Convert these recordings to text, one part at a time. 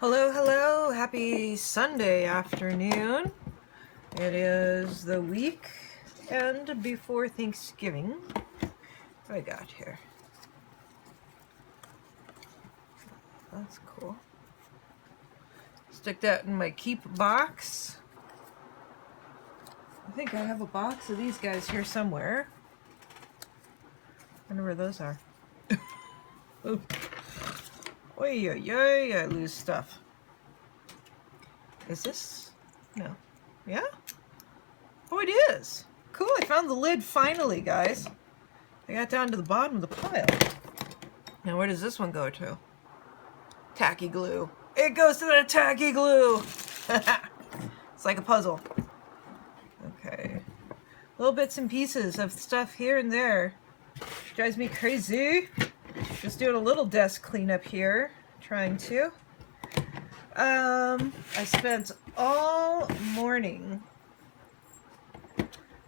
Hello, hello, happy Sunday afternoon. It is the weekend before Thanksgiving. What do I got here? That's cool. Stick that in my keep box. I think I have a box of these guys here somewhere. I wonder where those are. Oh. Oy, oy, oy, I lose stuff. Is this? No. Yeah? Oh, it is. Cool, I found the lid finally, guys. I got down to the bottom of the pile. Now where does this one go to? Tacky glue. It goes to the tacky glue! It's like a puzzle. Okay. Little bits and pieces of stuff here and there. Drives me crazy. Just doing a little desk cleanup here. Trying to. I spent all morning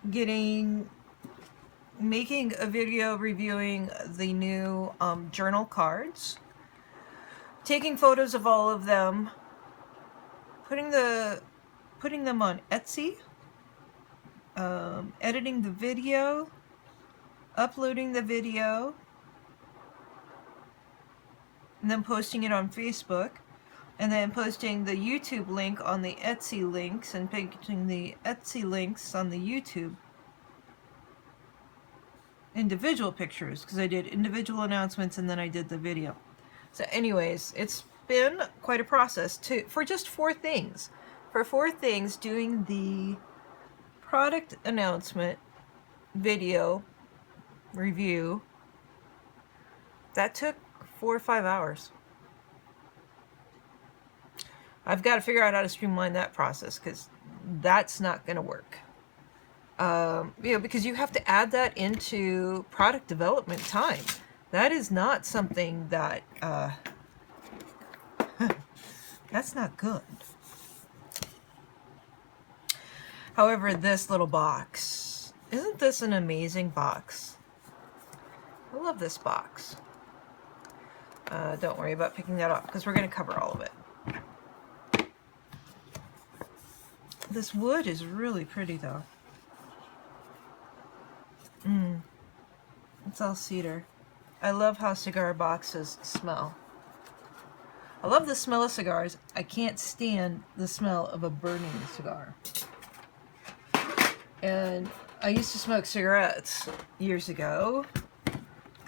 making a video reviewing the new journal cards, taking photos of all of them, putting them on Etsy, editing the video, uploading the video, and then posting it on Facebook, and then posting the YouTube link on the Etsy links and pasting the Etsy links on the YouTube individual pictures, because I did individual announcements and then I did the video. So anyways, it's been quite a process for just 4 things. For 4 things, doing the product announcement video review, that took 4 or 5 hours. I've got to figure out how to streamline that process, because that's not going to work. Because you have to add that into product development time. That is not something that, that's not good. However, this little box, isn't this an amazing box? I love this box. Don't worry about picking that up, because we're going to cover all of it. This wood is really pretty, though. It's all cedar. I love how cigar boxes smell. I love the smell of cigars. I can't stand the smell of a burning cigar. And I used to smoke cigarettes years ago.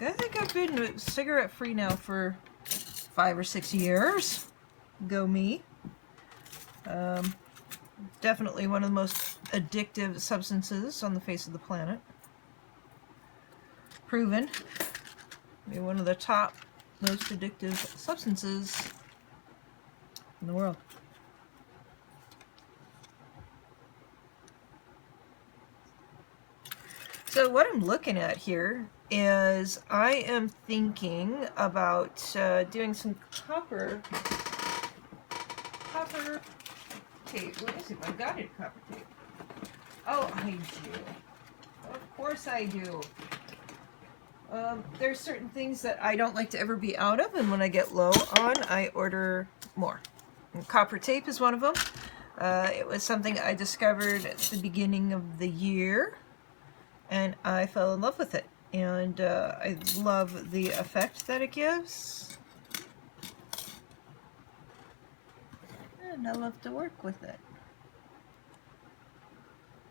I think I've been cigarette free now for 5 or 6 years. Go me. Definitely one of the most addictive substances on the face of the planet. Proven to be one of the top most addictive substances in the world. So what I'm looking at here is I am thinking about doing some copper tape. Let me see if I've got any copper tape. Oh, I do. Of course I do. There's certain things that I don't like to ever be out of, and when I get low on, I order more. And copper tape is one of them. It was something I discovered at the beginning of the year, and I fell in love with it. And I love the effect that it gives. And I love to work with it.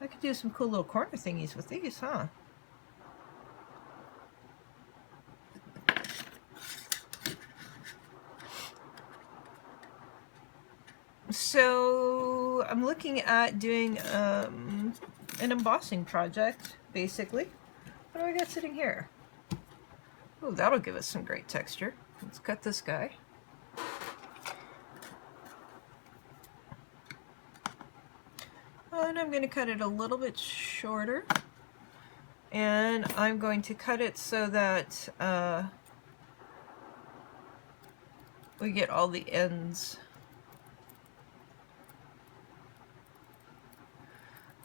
I could do some cool little corner thingies with these, huh? So I'm looking at doing an embossing project, basically. What do I got sitting here? Oh, that'll give us some great texture. Let's cut this guy. And I'm going to cut it a little bit shorter. And I'm going to cut it so that we get all the ends.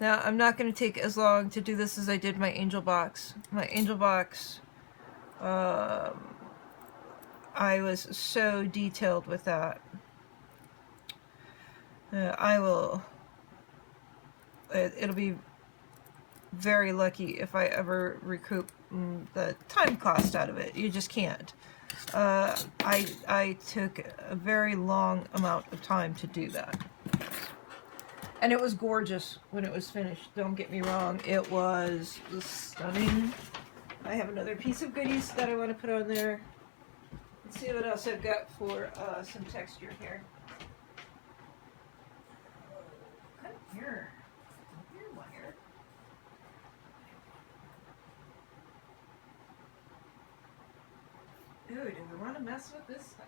Now, I'm not going to take as long to do this as I did my angel box. My angel box, I was so detailed with that. I will, it'll be very lucky if I ever recoup the time cost out of it. You just can't. I took a very long amount of time to do that. And it was gorgeous when it was finished. Don't get me wrong. It was stunning. I have another piece of goodies that I want to put on there. Let's see what else I've got for some texture here. Come here. Come here, wire. Ooh, do we want to mess with this stuff?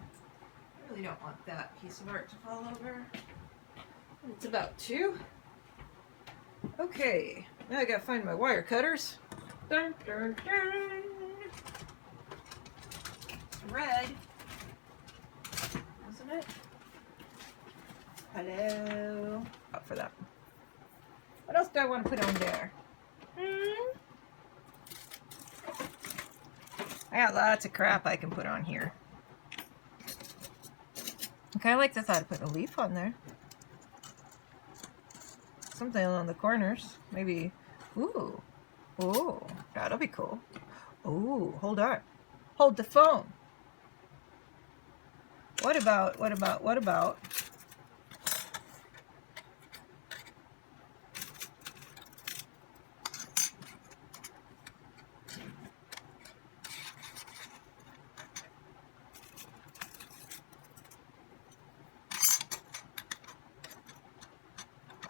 I really don't want that piece of art to fall over. It's about 2. Okay, now I gotta find my wire cutters. Dun, dun, dun. It's red, isn't it? Hello. Up for that. What else do I want to put on there? I got lots of crap I can put on here. I kind of like the thought of putting a leaf on there. Something along the corners. Maybe. Ooh. Ooh. That'll be cool. Ooh. Hold on. Hold the phone. What about.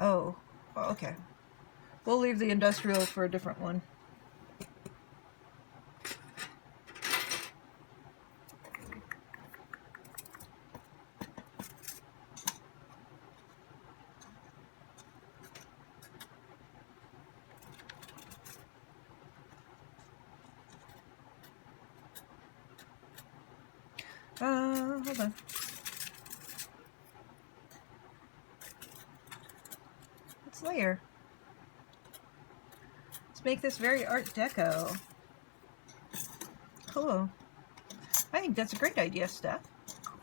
Oh, okay. We'll leave the industrial for a different one. Hold on. Let's layer. Let's make this very Art Deco. Cool. I think that's a great idea, Steph.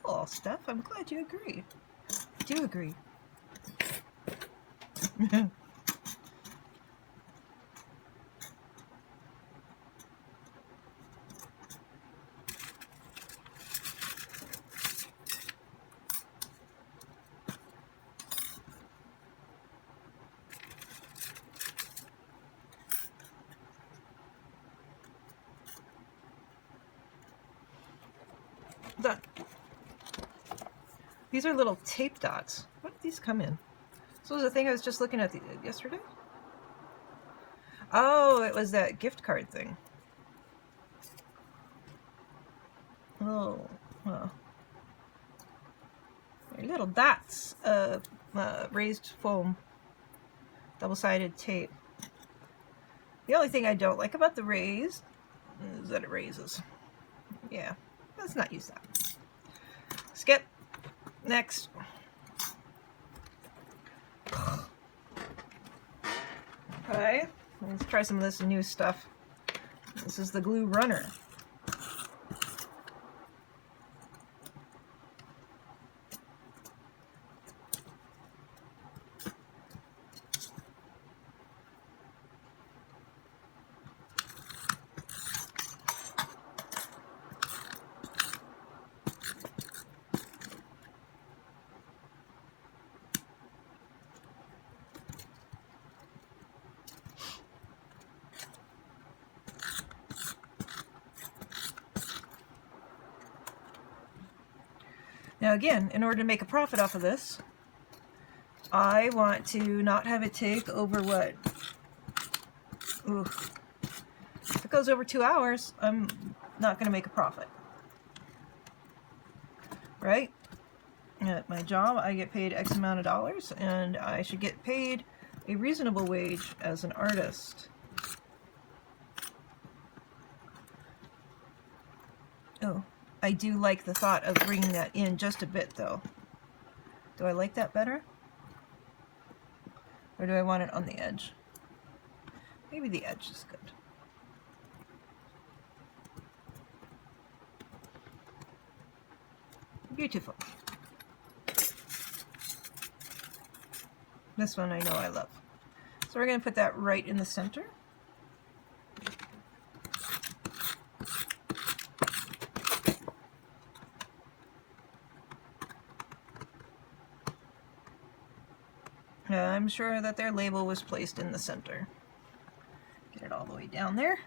Cool, Steph. I'm glad you agree. I do agree. Done. These are little tape dots. What did these come in? This was the thing I was just looking at yesterday. Oh, it was that gift card thing. Oh, well. Little dots of raised foam, double-sided tape. The only thing I don't like about the raised is that it raises. Yeah, let's not use that. Skip. Next. Okay, let's try some of this new stuff. This is the glue runner. Now again, in order to make a profit off of this, I want to not have it take over what? Ooh. If it goes over 2 hours, I'm not going to make a profit. Right? At my job, I get paid X amount of dollars, and I should get paid a reasonable wage as an artist. Oh. I do like the thought of bringing that in just a bit, though. Do I like that better? Or do I want it on the edge? Maybe the edge is good. Beautiful. This one I know I love. So we're going to put that right in the center. I'm sure that their label was placed in the center. Get it all the way down there.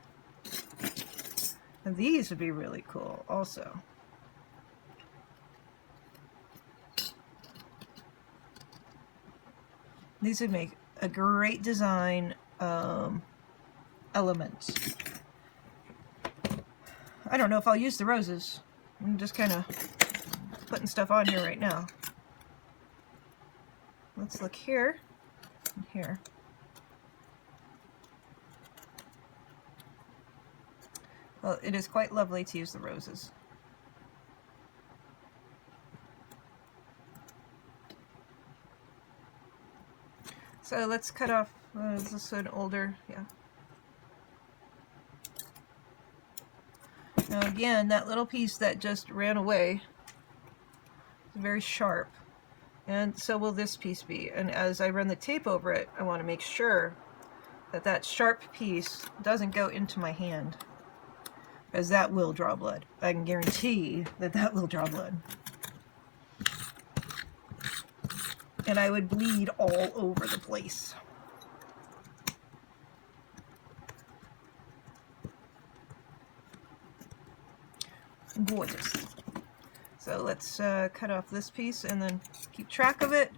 And these would be really cool also. These would make a great design element. I don't know if I'll use the roses. I'm just kind of putting stuff on here right now. Let's look here and here. Well, it is quite lovely to use the roses. So let's cut off, is this an older, yeah. Now again, that little piece that just ran away is very sharp. And so will this piece be. And as I run the tape over it, I want to make sure that that sharp piece doesn't go into my hand, as that will draw blood. I can guarantee that that will draw blood. And I would bleed all over the place. Gorgeous. So let's cut off this piece and then keep track of it,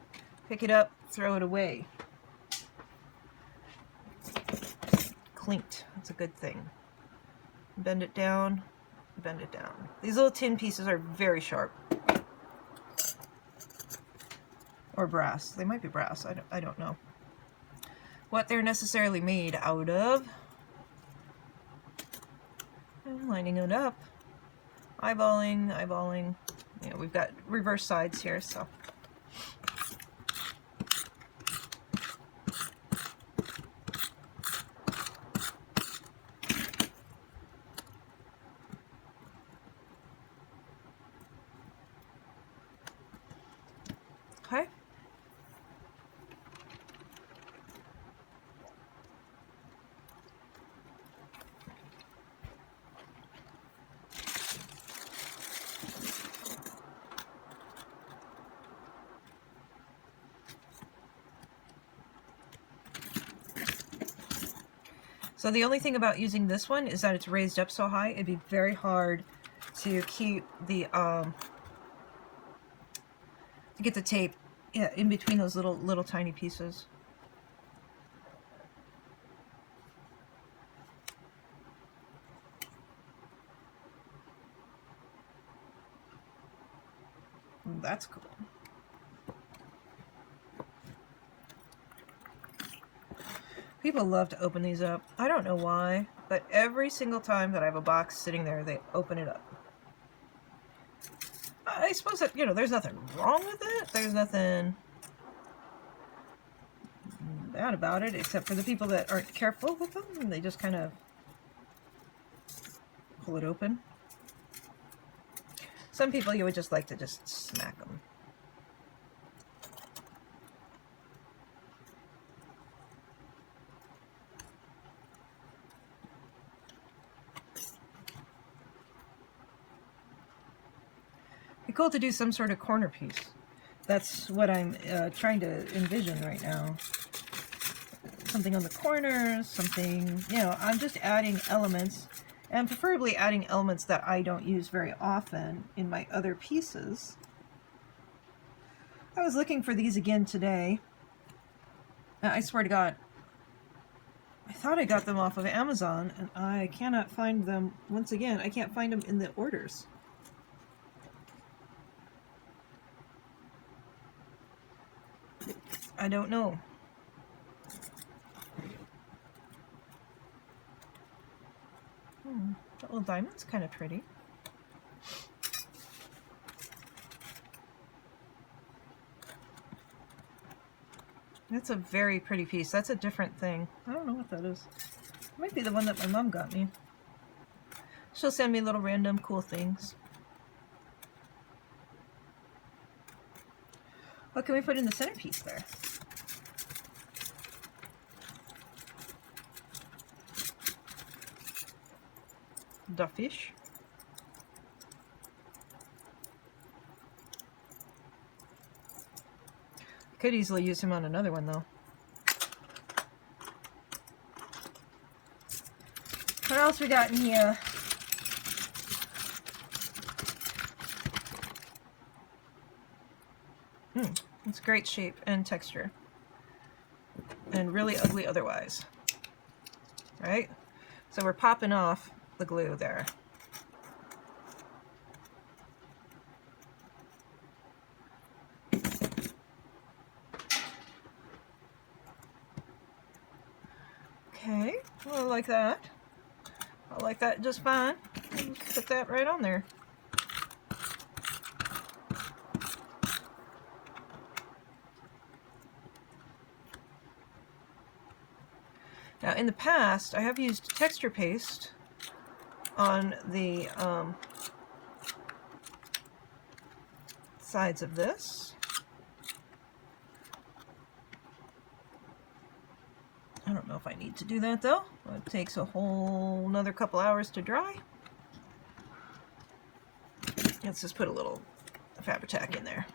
pick it up, throw it away. Clinked. That's a good thing. Bend it down, bend it down. These little tin pieces are very sharp. Or brass. They might be brass. I don't know what they're necessarily made out of. And lining it up. Eyeballing, eyeballing. You know, we've got reverse sides here, so. Okay. So the only thing about using this one is that it's raised up so high, it'd be very hard to keep the to get the tape in between those little tiny pieces. That's cool. People love to open these up. I don't know why, but every single time that I have a box sitting there, they open it up. I suppose that, you know, there's nothing wrong with it. There's nothing bad about it, except for the people that aren't careful with them. And they just kind of pull it open. Some people you would just like to just smack them. Be cool to do some sort of corner piece. That's what I'm trying to envision right now. Something on the corners, something, you know, I'm just adding elements, and preferably adding elements that I don't use very often in my other pieces. I was looking for these again today. I swear to God, I thought I got them off of Amazon, and I cannot find them. Once again, I can't find them in the orders. I don't know. That little diamond's kind of pretty. That's a very pretty piece. That's a different thing. I don't know what that is. It might be the one that my mom got me. She'll send me little random cool things. What can we put in the centerpiece there? stuffish. Could easily use him on another one though. What else we got in here? It's great shape and texture. And really ugly otherwise. Right? So we're popping off the glue there. Okay, I like that. I like that just fine. Just put that right on there. Now in the past, I have used texture paste on the sides of this. I don't know if I need to do that though. It takes a whole another couple hours to dry. Let's just put a little Fabri-Tac in there.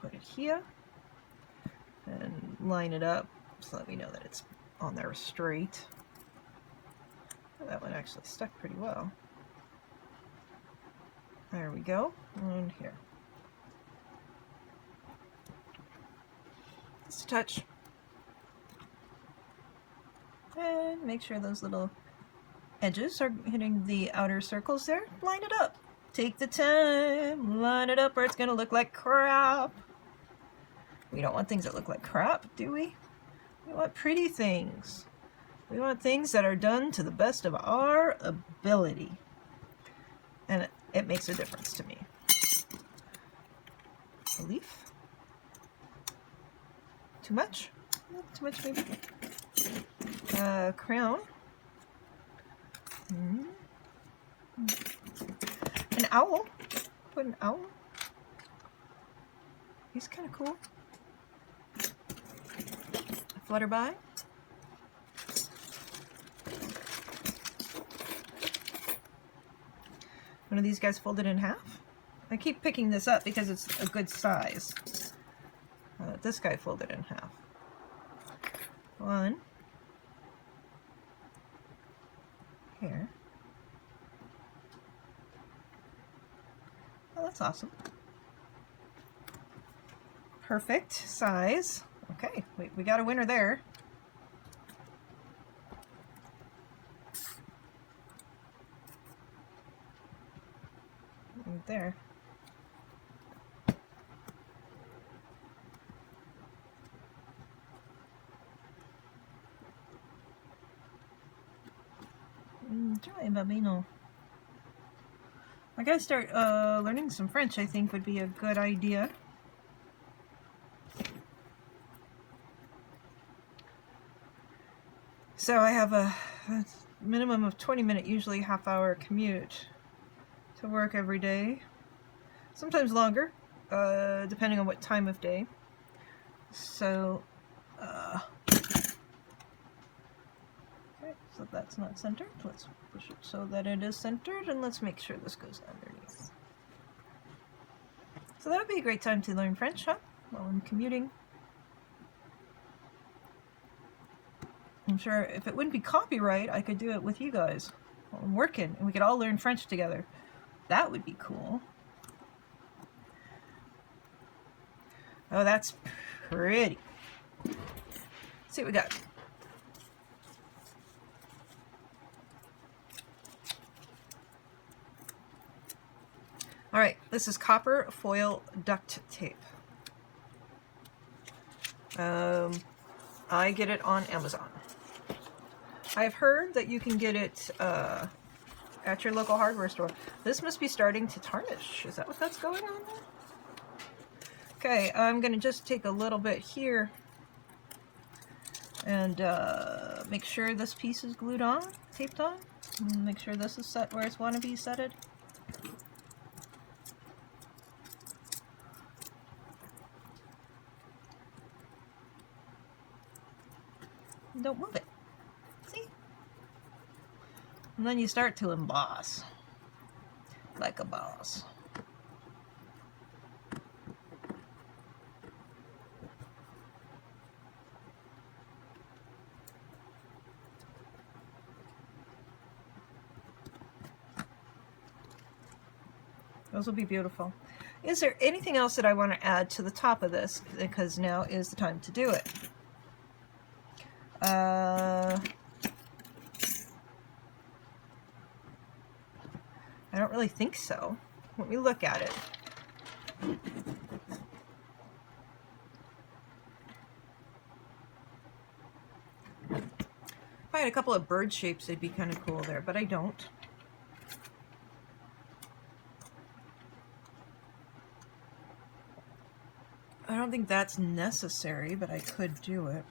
Put it here and line it up so that we know that it's on there straight. That one actually stuck pretty well. There we go. And here. Just a touch. And make sure those little edges are hitting the outer circles there. Line it up. Take the time. Line it up or it's going to look like crap. We don't want things that look like crap, do we? We want pretty things. We want things that are done to the best of our ability. And it makes a difference to me. A leaf. Too much? Too much maybe. Crown. An owl. Put an owl. He's kind of cool. Flutterby. One of these guys folded in half. I keep picking this up because it's a good size. This guy folded in half. One. Here. Oh, that's awesome. Perfect size. Okay, we got a winner there. Right there. Try Babino. I gotta start learning some French, I think would be a good idea. So I have a minimum of 20-minute, usually half-hour commute to work every day. Sometimes longer, depending on what time of day. So, okay, so that's not centered. Let's push it so that it is centered, and let's make sure this goes underneath. So that would be a great time to learn French, huh? While I'm commuting. I'm sure if it wouldn't be copyright, I could do it with you guys while I'm working, and we could all learn French together. That would be cool. Oh, that's pretty. Let's see what we got. All right, this is copper foil duct tape. I get it on Amazon. I've heard that you can get it at your local hardware store. This must be starting to tarnish. Is that what that's going on there? Okay, I'm going to just take a little bit here and make sure this piece is glued on, taped on. And make sure this is set where it's want to be setted. Don't move it. And then you start to emboss like a boss. Those will be beautiful. Is there anything else that I want to add to the top of this? Because now is the time to do it. I don't really think so. Let me look at it. If I had a couple of bird shapes, it'd be kind of cool there, but I don't. I don't think that's necessary, but I could do it.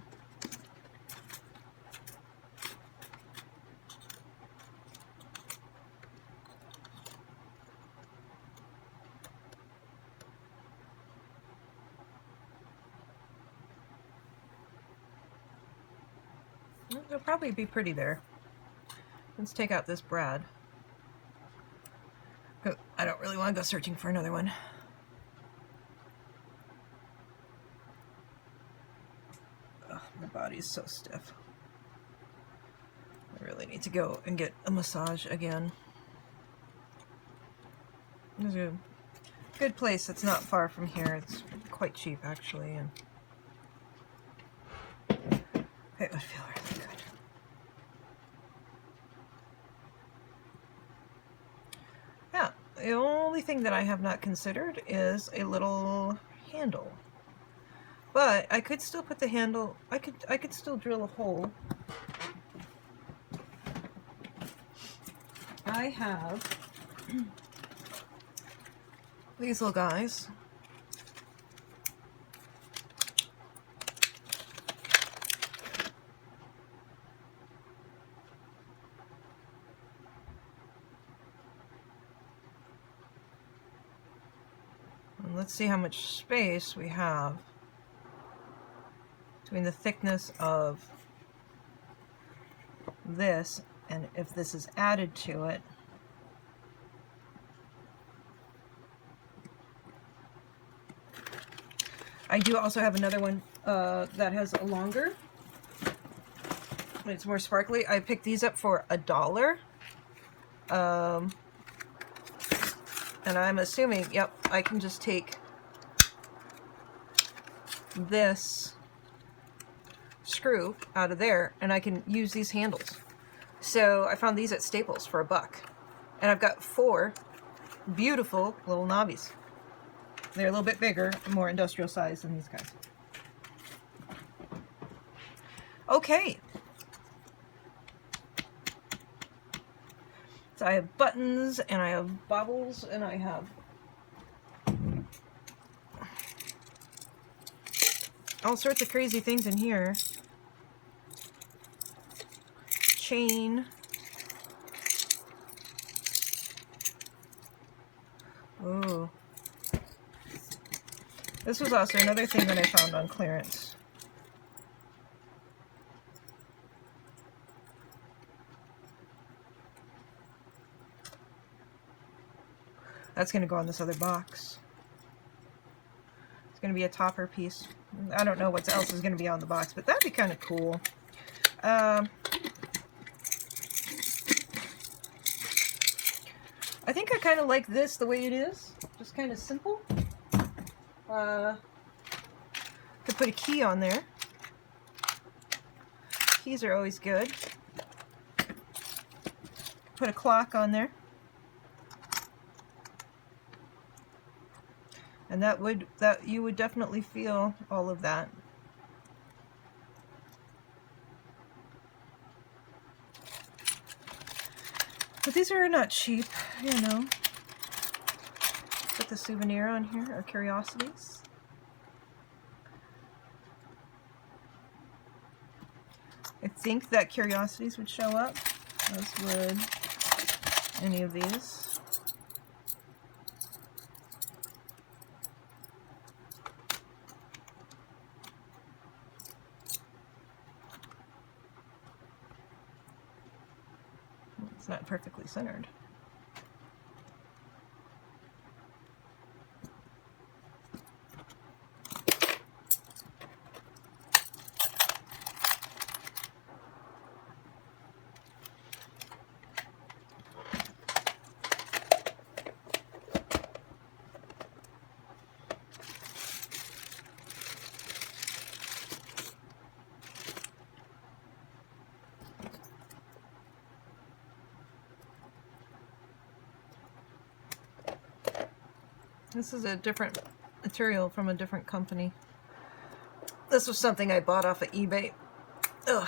It'll probably be pretty there. Let's take out this brad. I don't really want to go searching for another one. Ugh, my body's so stiff. I really need to go and get a massage again. There's a good place that's not far from here. It's quite cheap, actually, and it would feel really good. Yeah, the only thing that I have not considered is a little handle. But I could still put the handle, I could still drill a hole. I have these little guys. And let's see how much space we have between the thickness of this and if this is added to it. I do also have another one that has a longer. It's more sparkly. I picked these up for $1. And I'm assuming, yep, I can just take this screw out of there and I can use these handles. So I found these at Staples for $1. And I've got 4 beautiful little knobbies. They're a little bit bigger, more industrial size than these guys. Okay. So I have buttons and I have bobbles and I have all sorts of crazy things in here. Chain. Ooh. This was also another thing that I found on clearance. That's going to go on this other box. It's going to be a topper piece. I don't know what else is going to be on the box, but that'd be kind of cool. I think I kind of like this the way it is. Just kind of simple. Could put a key on there. Keys are always good. Put a clock on there. And you would definitely feel all of that. But these are not cheap, you know. Put the souvenir on here, or curiosities. I think that curiosities would show up, as would any of these. It's not perfectly centered. This is a different material from a different company. This was something I bought off of eBay. Ugh.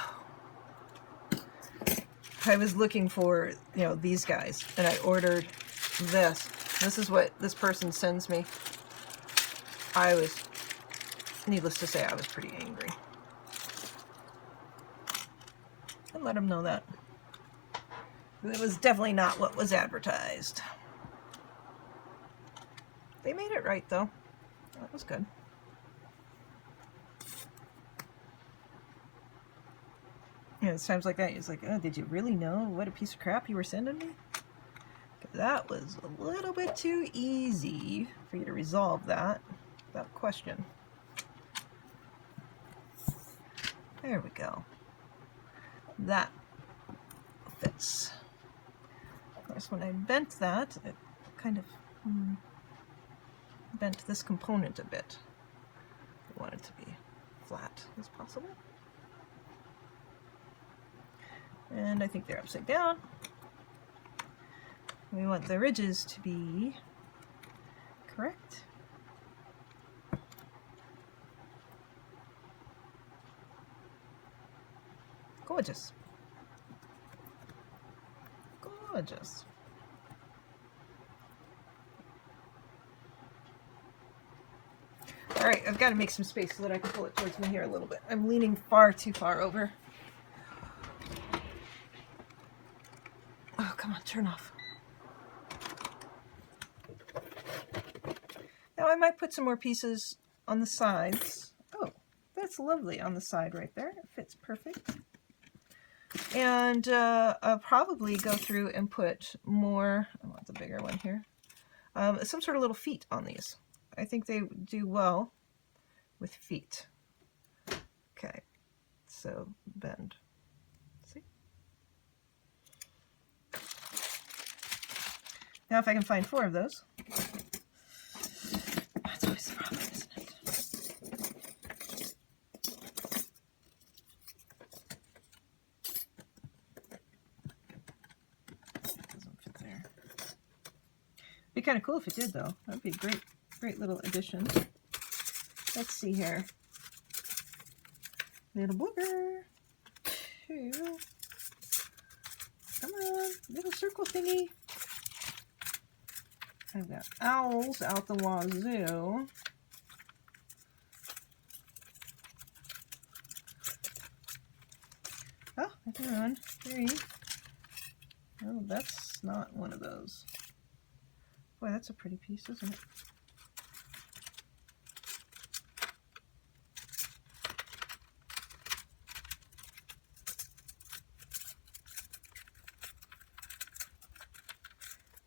I was looking for, you know, these guys, and I ordered this. This is what this person sends me. I was, needless to say, I was pretty angry. And let them know that. It was definitely not what was advertised. They made it right, though. That was good. Yeah, it's times like that. It's like, oh, did you really know what a piece of crap you were sending me? That was a little bit too easy for you to resolve that without question. There we go. That fits. Of course, when I bent that, it kind of bent this component a bit. I want it to be flat as possible. And I think they're upside down. We want the ridges to be correct. Gorgeous. Gorgeous. All right, I've got to make some space so that I can pull it towards me here a little bit. I'm leaning far too far over. Oh, come on, turn off. Now I might put some more pieces on the sides. Oh, that's lovely on the side right there. It fits perfect. And I'll probably go through and put more, I want the bigger one here, some sort of little feet on these. I think they do well with feet. Okay, so bend. See? Now if I can find 4 of those. That's always the problem, isn't it? Doesn't fit there. Be kind of cool if it did, though. That would be a great little addition. Let's see here. Little booger. 2. Come on, little circle thingy. I've got owls out the wazoo. Oh, come on. 3. Oh, that's not one of those. Boy, that's a pretty piece, isn't it?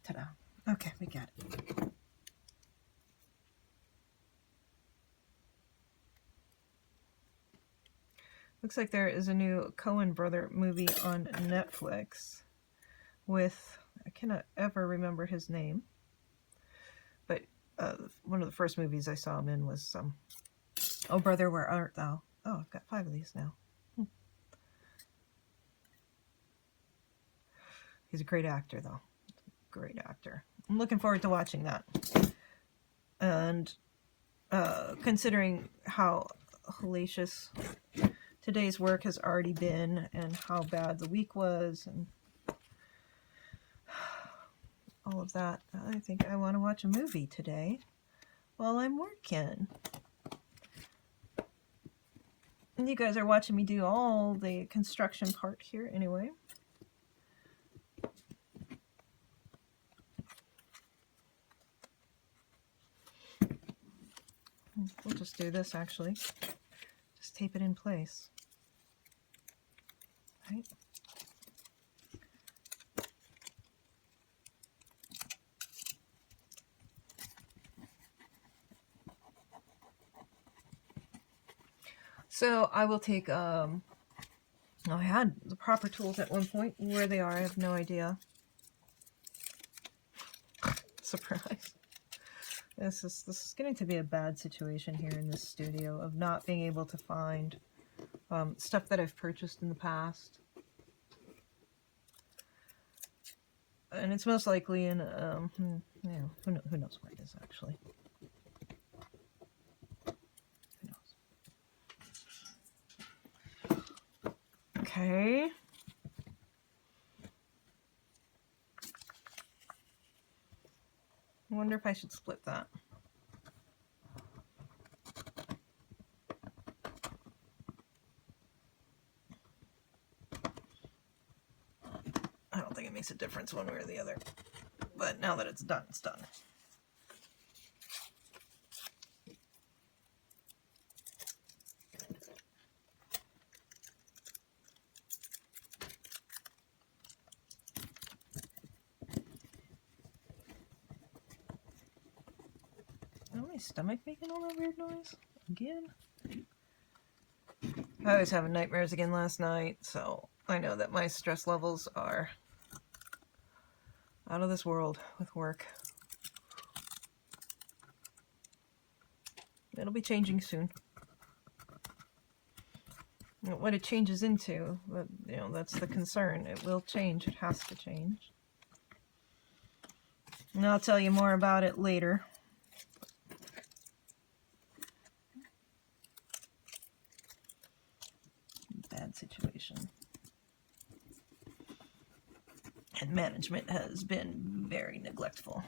Ta-da. Okay, we got it. Looks like there is a new Coen brother movie on Netflix with, I cannot ever remember his name, but one of the first movies I saw him in was Oh Brother, Where Art Thou? Oh, I've got 5 of these now. He's a great actor, though. Great actor. I'm looking forward to watching that. And considering how hellacious today's work has already been and how bad the week was and all of that, I think I want to watch a movie today while I'm working. And you guys are watching me do all the construction part here anyway. We'll just do this actually. Just tape it in place. Right? So I will take, I had the proper tools at one point. Where they are, I have no idea. Surprise. This is getting to be a bad situation here in this studio of not being able to find stuff that I've purchased in the past. And it's most likely in, yeah, who knows where it is actually. Who knows? Okay. I wonder if I should split that. I don't think it makes a difference one way or the other. But now that it's done, it's done. Oh, my stomach making all that weird noise again? I was having nightmares again last night, so I know that my stress levels are out of this world with work. It'll be changing soon. What it changes into, you know, that's the concern. It will change. It has to change. And I'll tell you more about it later. Bad situation. And management has been very neglectful.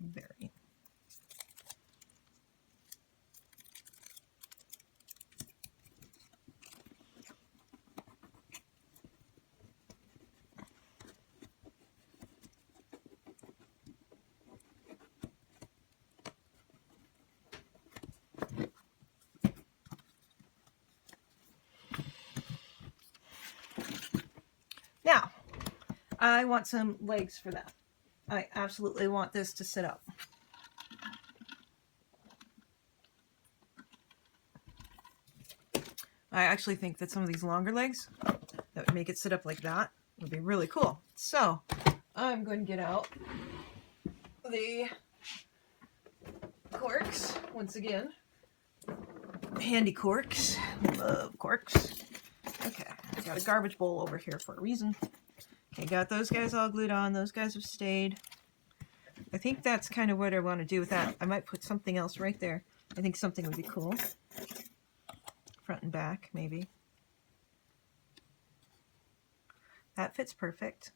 Very. Now, I want some legs for that. I absolutely want this to sit up. I actually think that some of these longer legs that would make it sit up like that would be really cool. So I'm going to get out the corks once again. Handy corks. Love corks. Okay, I got a garbage bowl over here for a reason. Okay, got those guys all glued on. Those guys have stayed. I think that's kind of what I want to do with that. I might put something else right there. I think something would be cool. Front and back, maybe. That fits perfect.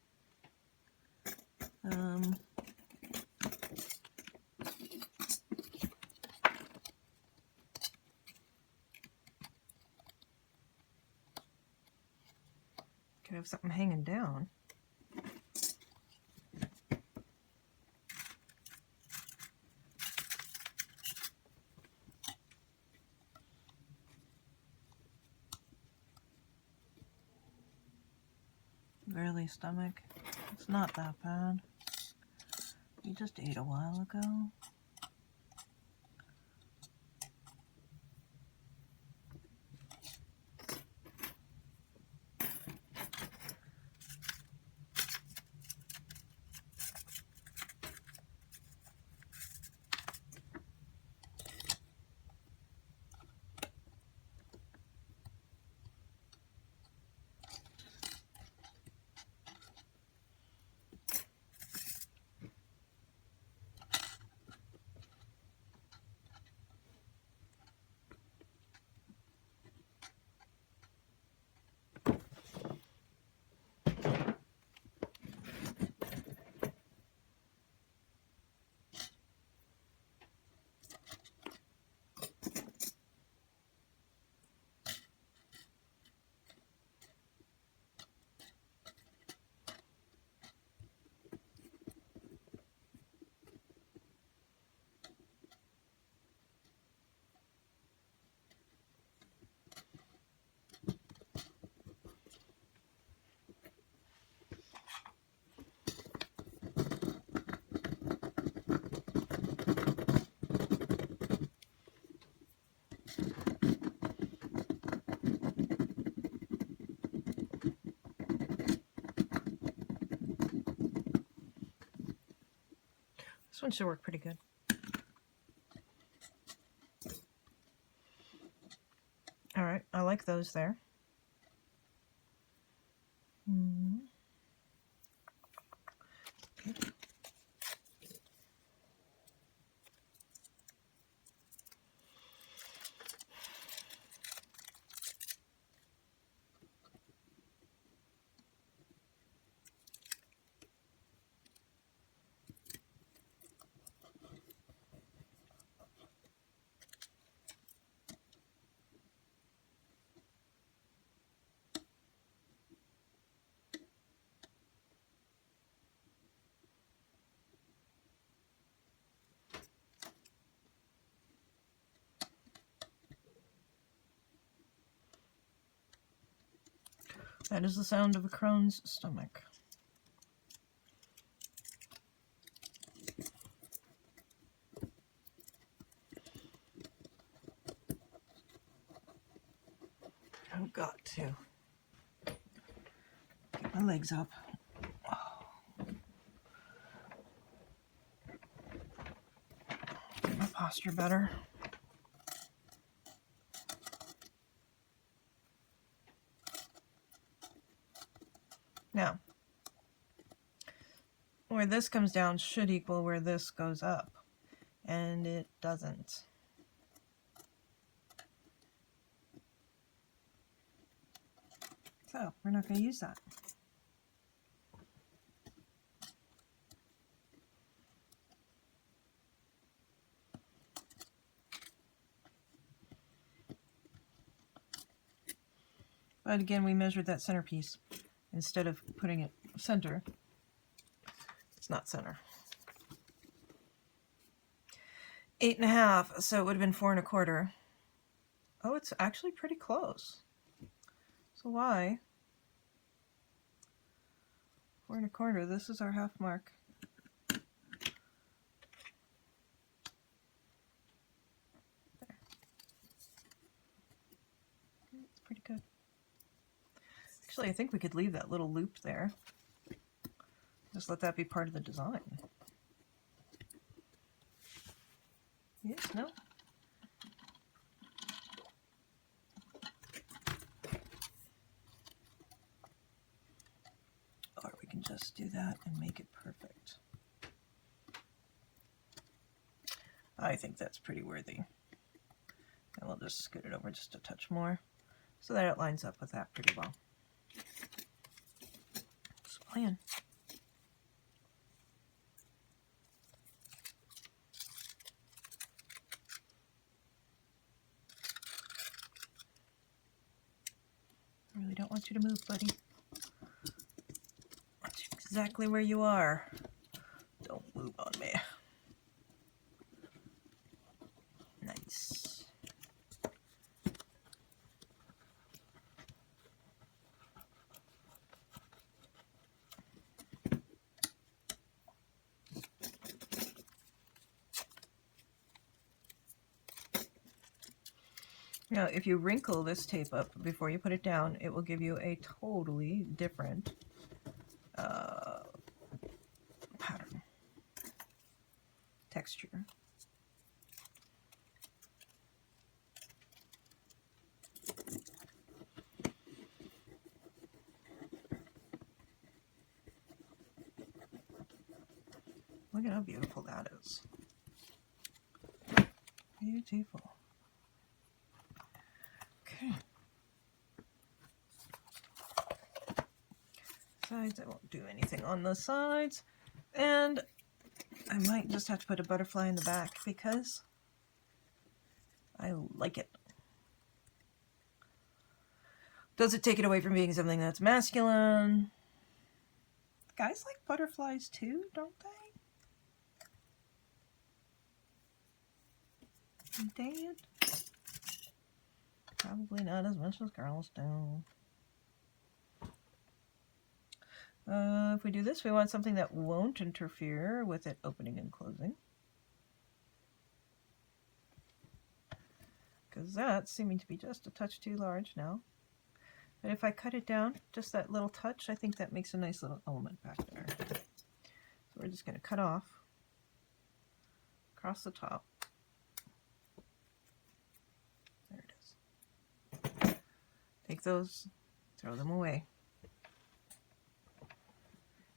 Could have something hanging down. Really, stomach? It's not that bad. You just ate a while ago. one should work pretty good. All right, I like those there. Okay. That is the sound of a crone's stomach. I've got to get my legs up. Get my posture better. Now, where this comes down should equal where this goes up, and it doesn't. So, we're not going to use that. But again, we measured that centerpiece. Instead of putting it center, it's not center. 8.5, so it would have been 4 1/4. Oh, it's actually pretty close. So why? 4 1/4, this is our half mark. There. It's pretty good. Actually, I think we could leave that little loop there. Just let that be part of the design. Yes, no? Or we can just do that and make it perfect. I think that's pretty worthy. And we'll just scoot it over just a touch more so that it lines up with that pretty well. Plan. I really don't want you to move, buddy. I want you exactly where you are. Don't move on me. Nice. Now, if you wrinkle this tape up before you put it down, it will give you a totally different pattern, texture. Look at how beautiful that is. Beautiful. Okay. Sides, I won't do anything on the sides. And I might just have to put a butterfly in the back because I like it. Does it take it away from being something that's masculine? Guys like butterflies too, don't they? Dad? Probably not as much as girls do. If we do this, we want something that won't interfere with it opening and closing. Because that's seeming to be just a touch too large now. But if I cut it down, just that little touch, I think that makes a nice little element back there. So we're just going to cut off across the top. There it is. Take those, throw them away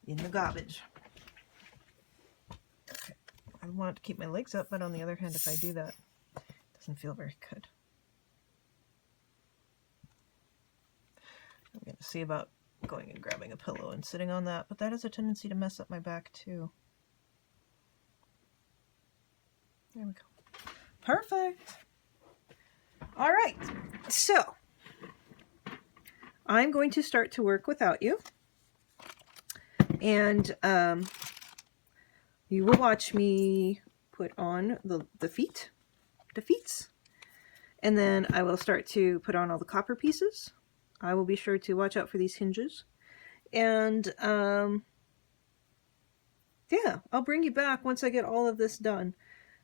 in the garbage. Okay. I want to keep my legs up, but on the other hand, if I do that, it doesn't feel very good. I'm going to see about going and grabbing a pillow and sitting on that, but that has a tendency to mess up my back too. There we go. Perfect. All right, so I'm going to start to work without you, and you will watch me put on the feet, and then I will start to put on all the copper pieces. I will be sure to watch out for these hinges, and yeah, I'll bring you back once I get all of this done.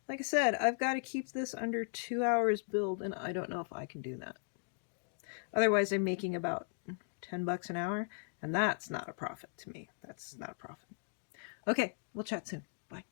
Like I said, I've got to keep this under 2 hours build, and I don't know if I can do that. Otherwise, I'm making about $10 an hour, and that's not a profit to me. That's not a profit. Okay, we'll chat soon. Bye.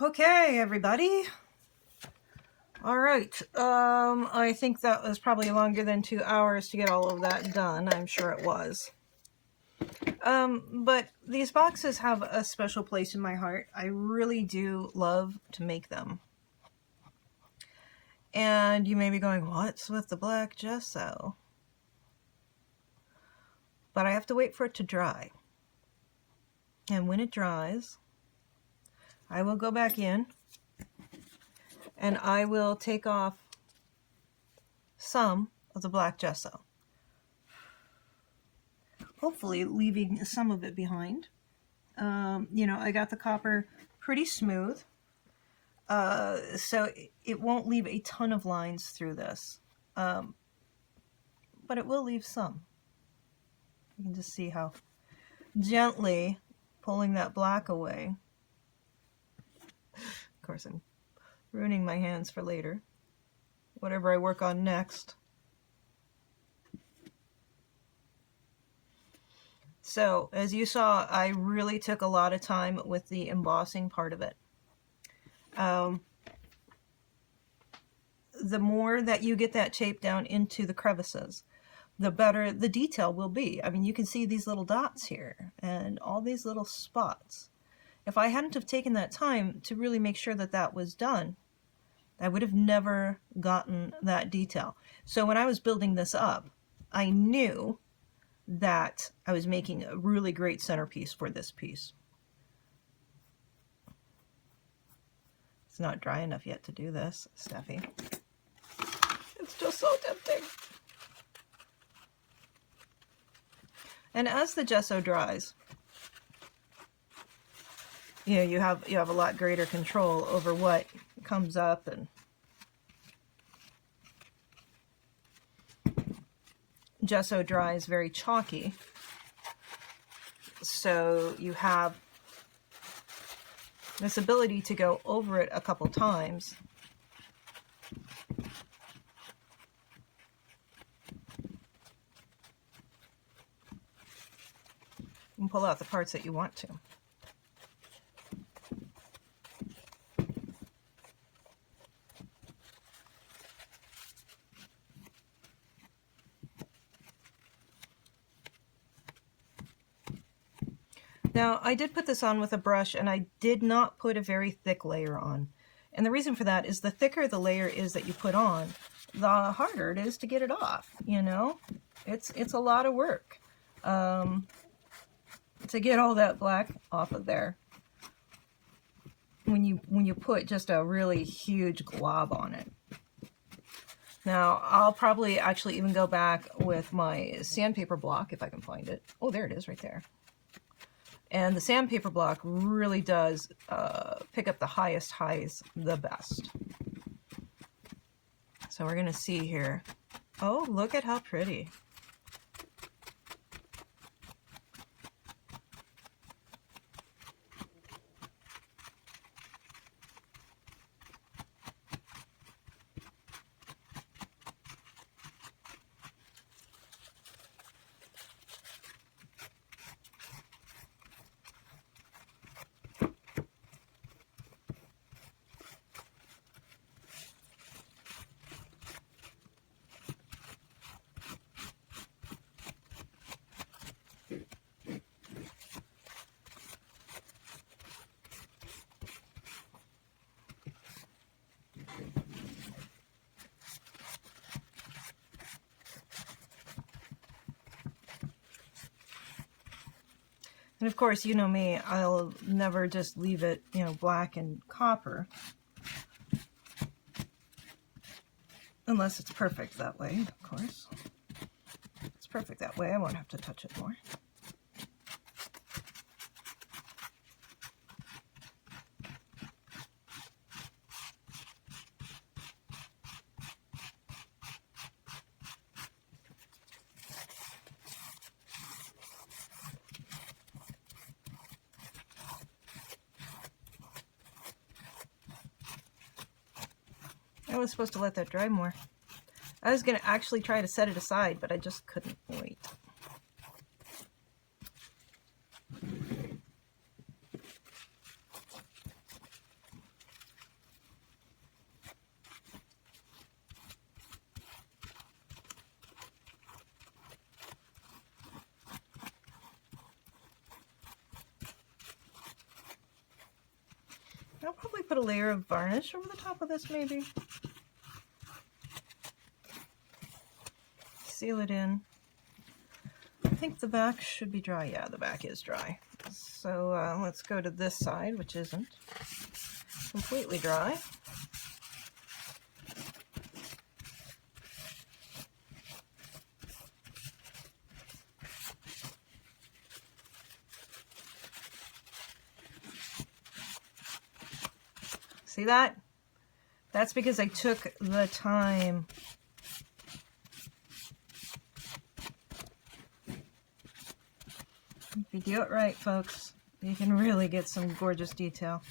Okay, everybody. All right. I think that was probably longer than 2 hours to get all of that done. I'm sure it was. But these boxes have a special place in my heart. I really do love to make them. And you may be going, what's with the black gesso? But I have to wait for it to dry. And when it dries, I will go back in and I will take off some of the black gesso. Hopefully leaving some of it behind. You know, I got the copper pretty smooth, so it won't leave a ton of lines through this, but it will leave some. You can just see how gently pulling that black away. Of course, I'm ruining my hands for later, whatever I work on next. So, as you saw, I really took a lot of time with the embossing part of it. The more that you get that tape down into the crevices, the better the detail will be. I mean, you can see these little dots here and all these little spots. If I hadn't have taken that time to really make sure that that was done, I would have never gotten that detail. So when I was building this up, I knew that I was making a really great centerpiece for this piece. It's not dry enough yet to do this, Steffi. It's just so tempting. And as the gesso dries, you know, you have a lot greater control over what comes up. And gesso dries very chalky, so you have this ability to go over it a couple times and pull out the parts that you want to. Now, I did put this on with a brush, and I did not put a very thick layer on. And the reason for that is the thicker the layer is that you put on, the harder it is to get it off, you know? It's a lot of work to get all that black off of there when you put just a really huge glob on it. Now, I'll probably actually even go back with my sandpaper block if I can find it. Oh, there it is right there. And the sandpaper block really does pick up the highest highs the best. So we're going to see here. Oh, look at how pretty. And of course, you know me, I'll never just leave it, you know, black and copper. Unless it's perfect that way, of course. If it's perfect that way, I won't have to touch it more. I was supposed to let that dry more. I was going to actually try to set it aside, but I just couldn't wait. I'll probably put a layer of varnish over the top of this, maybe. Seal it in. I think the back should be dry. Yeah, the back is dry. So let's go to this side, which isn't completely dry. See that? That's because I took the time. If you do it right, folks, you can really get some gorgeous detail.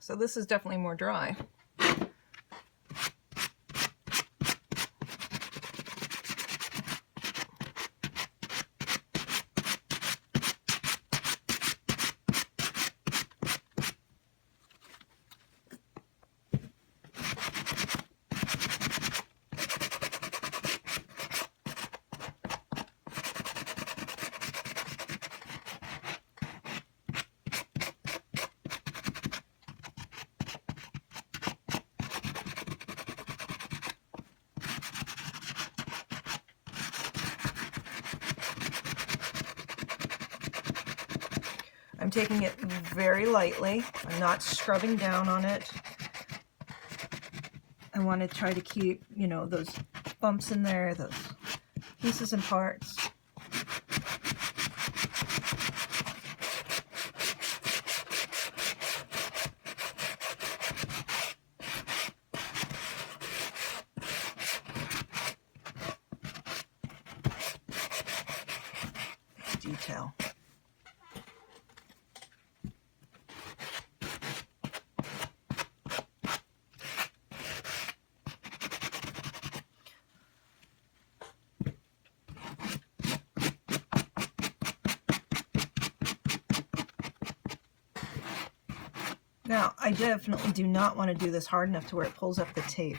So this is definitely more dry. I'm taking it very lightly. I'm not scrubbing down on it. I want to try to keep, you know, those bumps in there, those pieces and parts. Detail. Now, I definitely do not want to do this hard enough to where it pulls up the tape.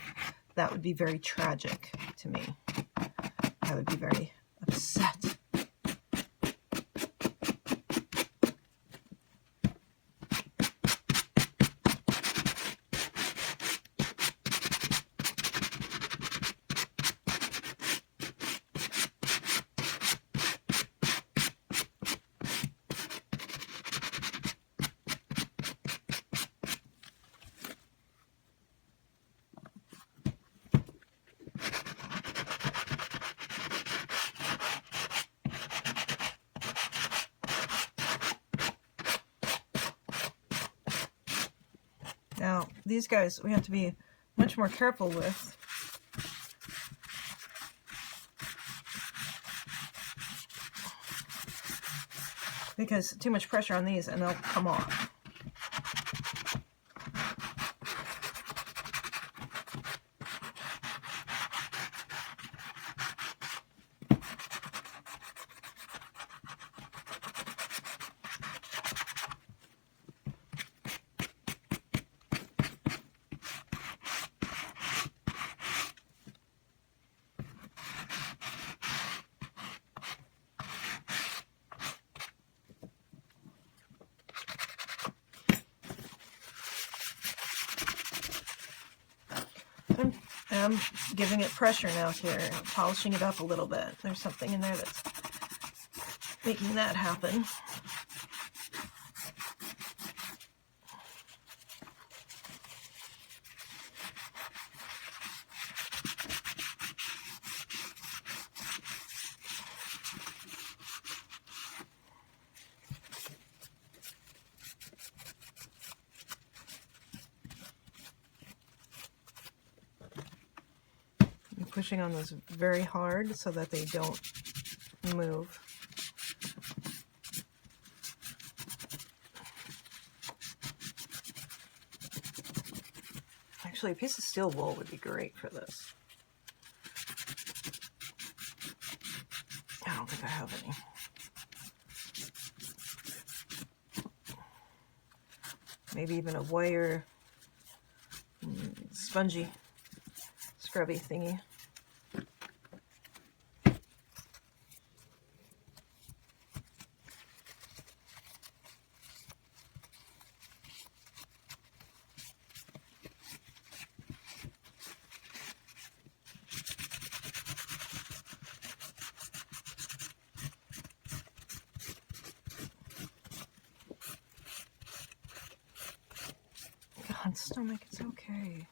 That would be very tragic to me. I would be very upset. Now, these guys we have to be much more careful with. Because too much pressure on these and they'll come off. I'm giving it pressure now here, polishing it up a little bit. There's something in there that's making that happen. Pushing on those very hard so that they don't move. Actually, a piece of steel wool would be great for this. I don't think I have any. maybe even a wire spongy scrubby thingy. God, stomach, it's okay.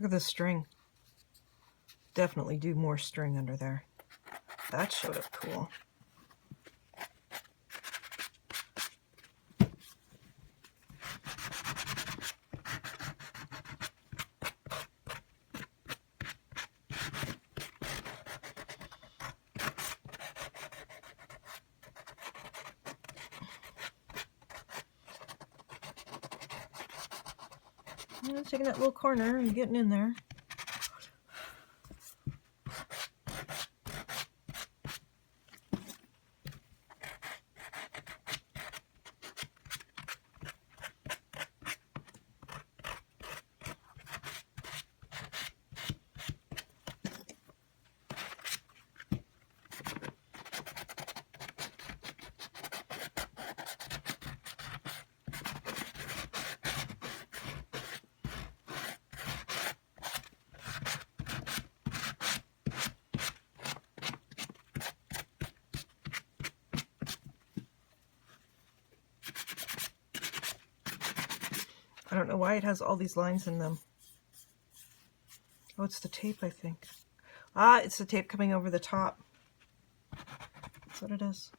Look at the string. Definitely do more string under there. That showed up cool. Taking that little corner and getting in there. I don't know why it has all these lines in them. Oh, it's the tape, I think. Ah, it's the tape coming over the top. That's what it is.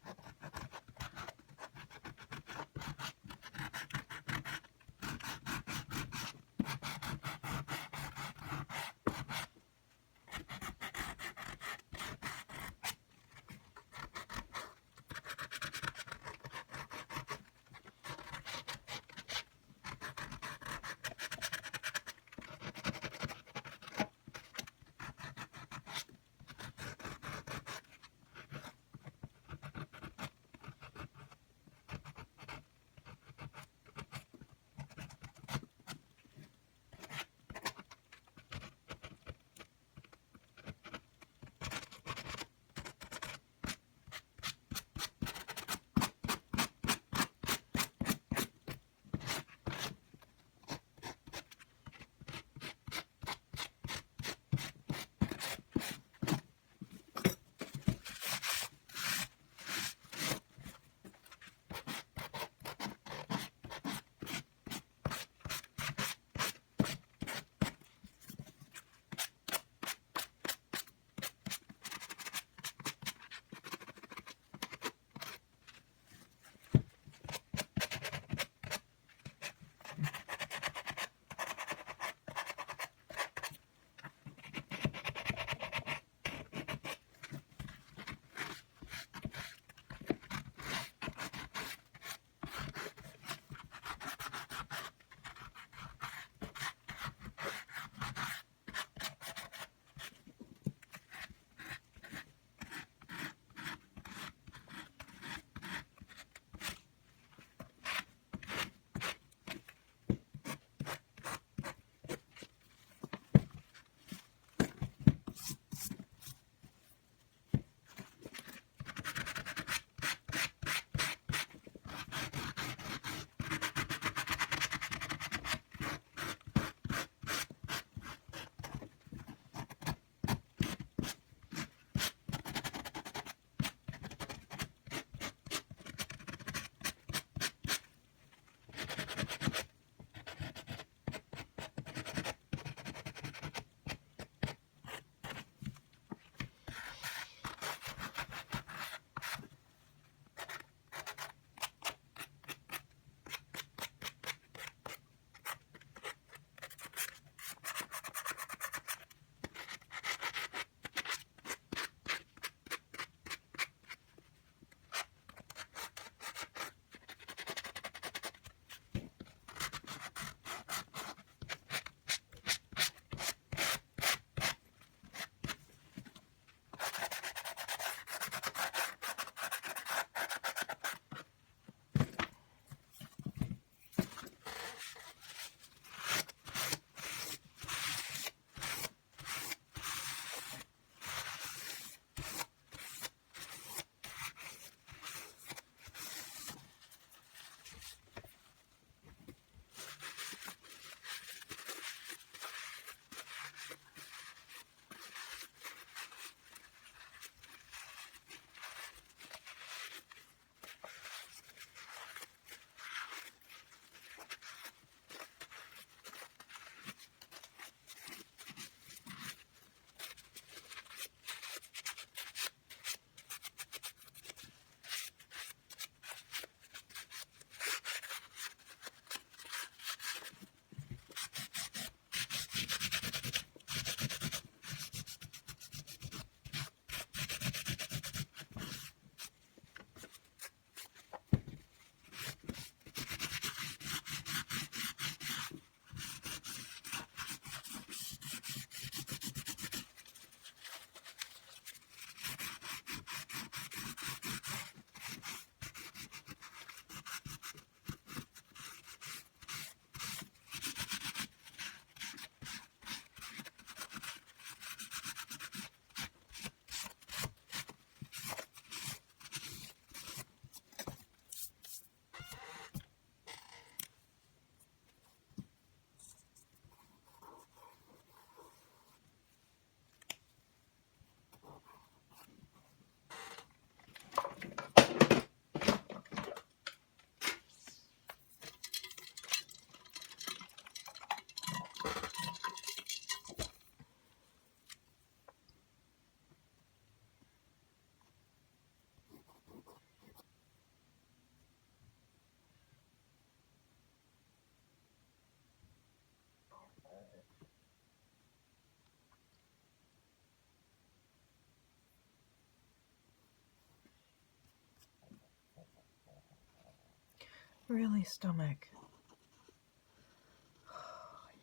Really, stomach?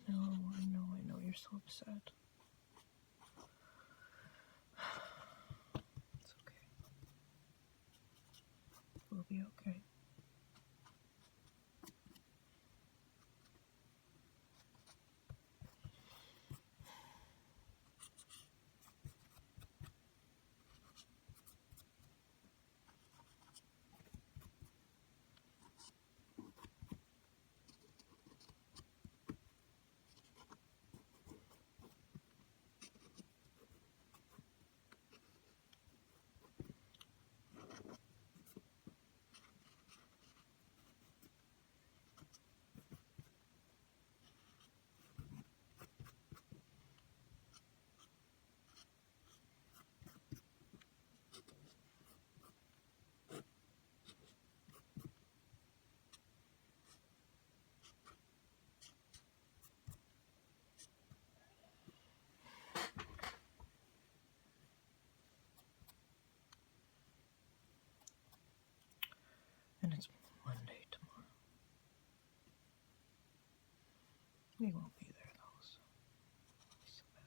I know, you're so upset. It's okay. We'll be okay. And it's Monday tomorrow. We won't be there though, so so bad.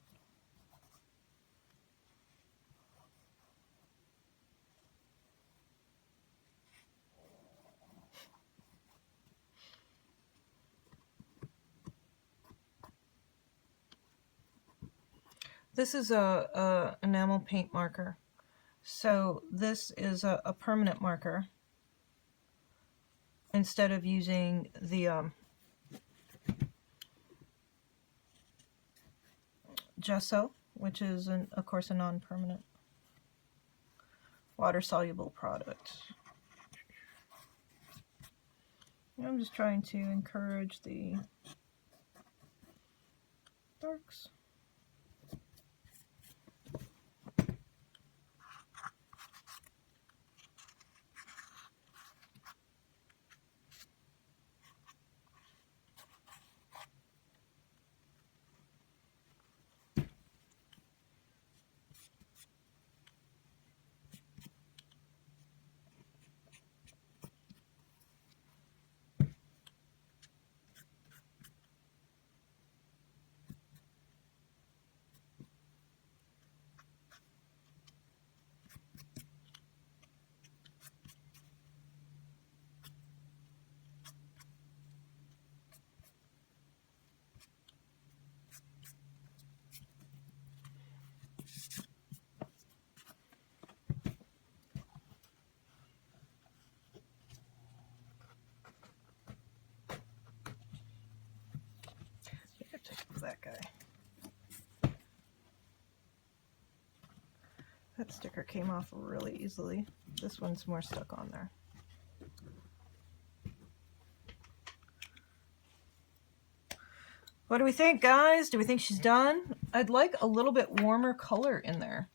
This is a enamel paint marker. So this is a permanent marker instead of using the gesso, which is, of course, a non-permanent water-soluble product. I'm just trying to encourage the darks. That guy. That sticker came off really easily. This one's more stuck on there. What do we think, guys? Do we think she's done? I'd like a little bit warmer color in there.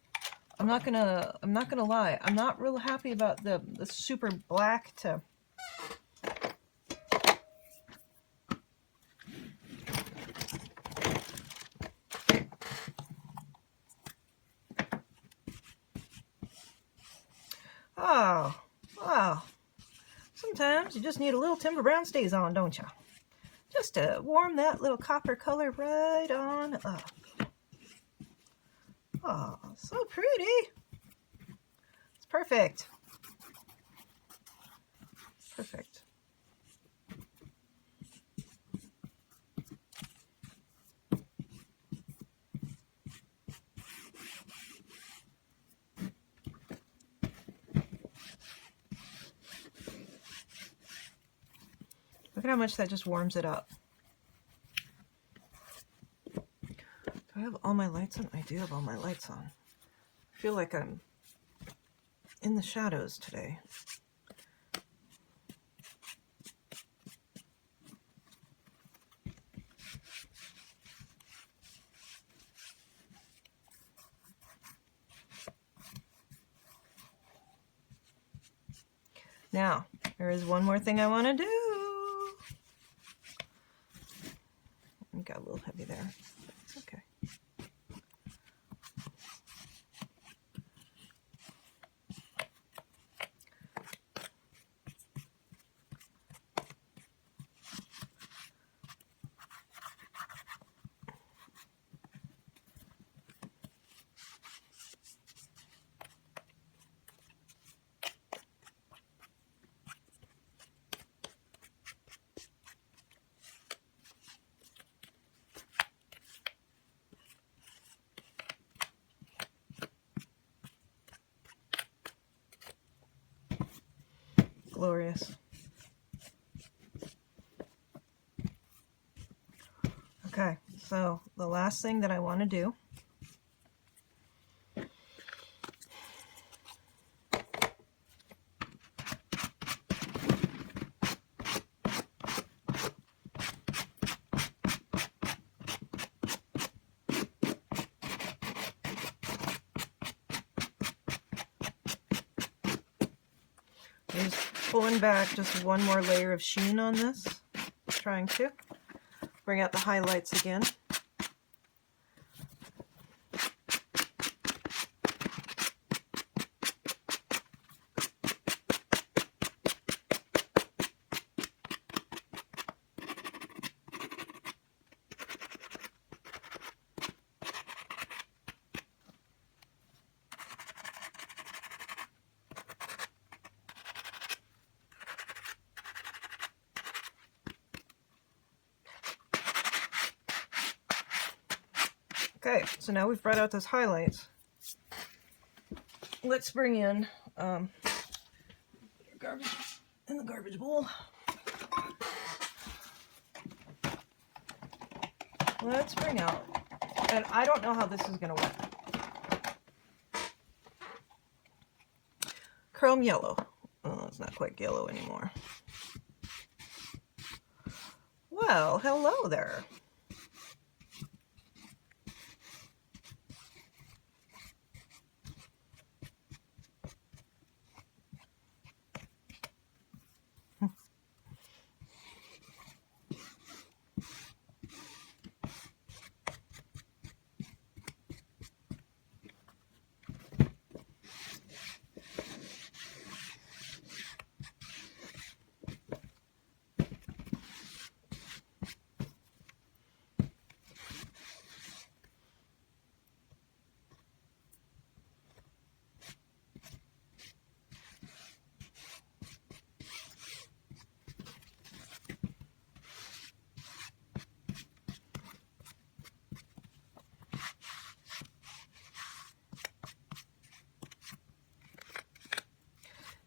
I'm not gonna lie. I'm not real happy about the super black to oh, wow. Sometimes you just need a little Timber Brown Stays On, don't you? Just to warm that little copper color right on up. Oh, so pretty. It's perfect. Perfect. Look at how much that just warms it up. Do I have all my lights on? I do have all my lights on. I feel like I'm in the shadows today. Now, there is one more thing I want to do. I got a little heavy there. It's okay. glorious. Okay, so the last thing that I want to do is pulling back just one more layer of sheen on this, trying to bring out the highlights again. Okay, so now we've brought out those highlights. Let's bring in garbage in the garbage bowl. Let's bring out, and I don't know how this is going to work. Chrome yellow. Oh, it's not quite yellow anymore. Well, hello there.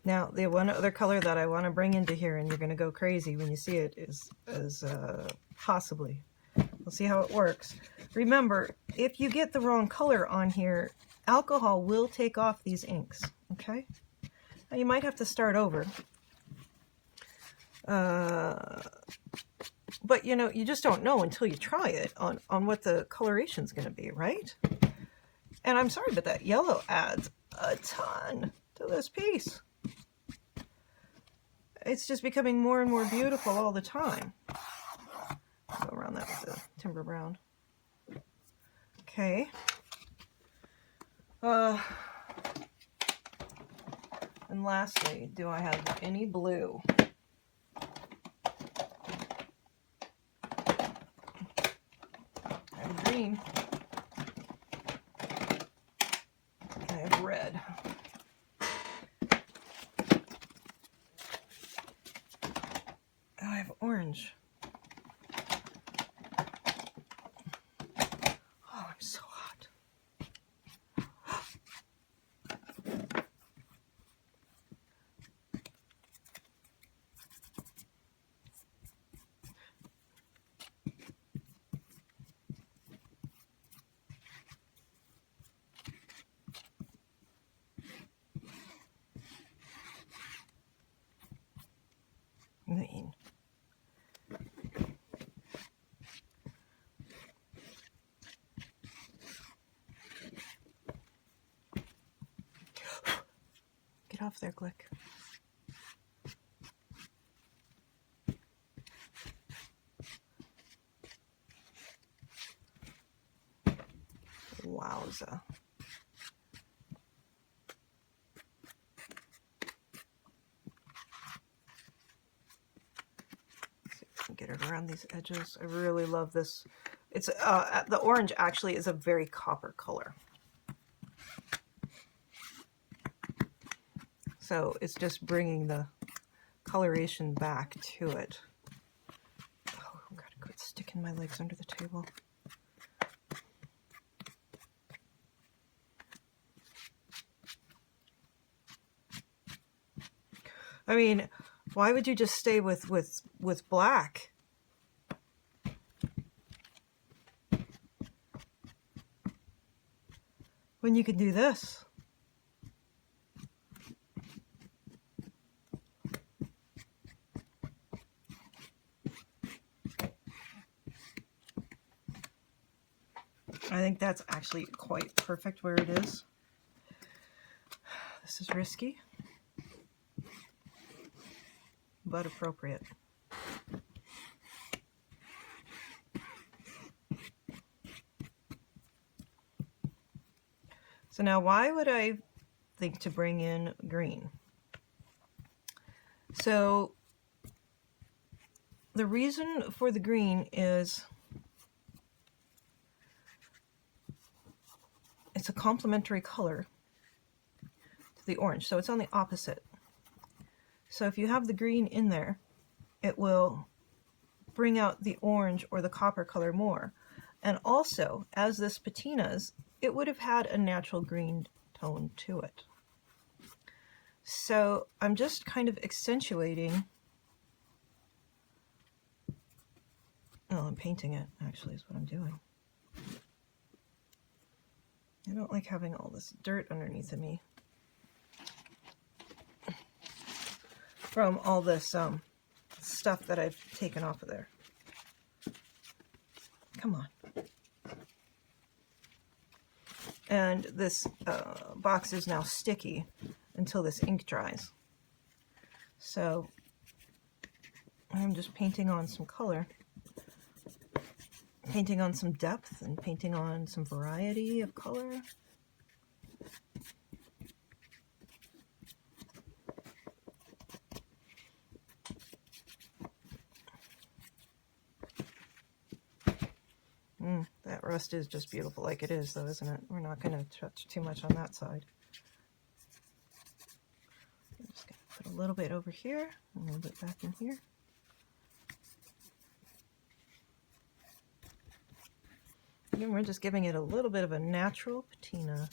Now, the one other color that I want to bring into here, and you're going to go crazy when you see it, is possibly. We'll see how it works. Remember, if you get the wrong color on here, alcohol will take off these inks, okay? Now, you might have to start over. But, you know, you just don't know until you try it on what the coloration's going to be, right? And I'm sorry, but that yellow adds a ton to this piece. It's just becoming more and more beautiful all the time. Go around that with the timber brown. Okay. And lastly, do I have any blue? I have green. I have red. I have orange. Oh, I'm so hot. Green. Get off there, Glick. Wowza. Get it around these edges. I really love this. It's the orange actually is a very copper color. So it's just bringing the coloration back to it. Oh, I've got to quit sticking my legs under the table. I mean, Why would you just stay with black? When you could do this. I think that's actually quite perfect where it is. This is risky, but appropriate. So now why would I think to bring in green? So the reason for the green is it's a complementary color to the orange, so it's on the opposite. So if you have the green in there, it will bring out the orange or the copper color more. And also, as this patinas, it would have had a natural green tone to it. So I'm just kind of accentuating. Oh, I'm painting it, actually, is what I'm doing. I don't like having all this dirt underneath of me from all this stuff that I've taken off of there. Come on. And this box is now sticky until this ink dries. So I'm just painting on some color, painting on some depth, and painting on some variety of color. That rust is just beautiful like it is, though, isn't it? We're not going to touch too much on that side. I'm just going to put a little bit over here, a little bit back in here. Again, we're just giving it a little bit of a natural patina.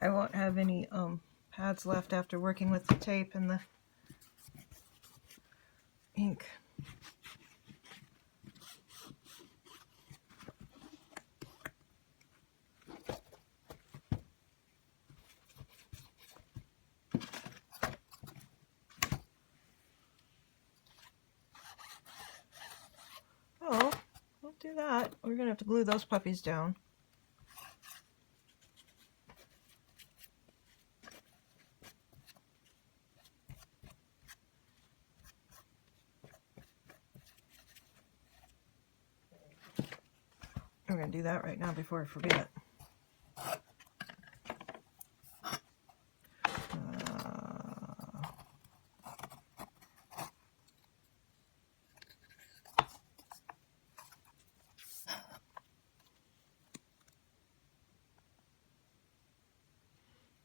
I won't have any pads left after working with the tape and the ink. Oh, don't do that. We're going to have to glue those puppies down. We're going to do that right now before I forget.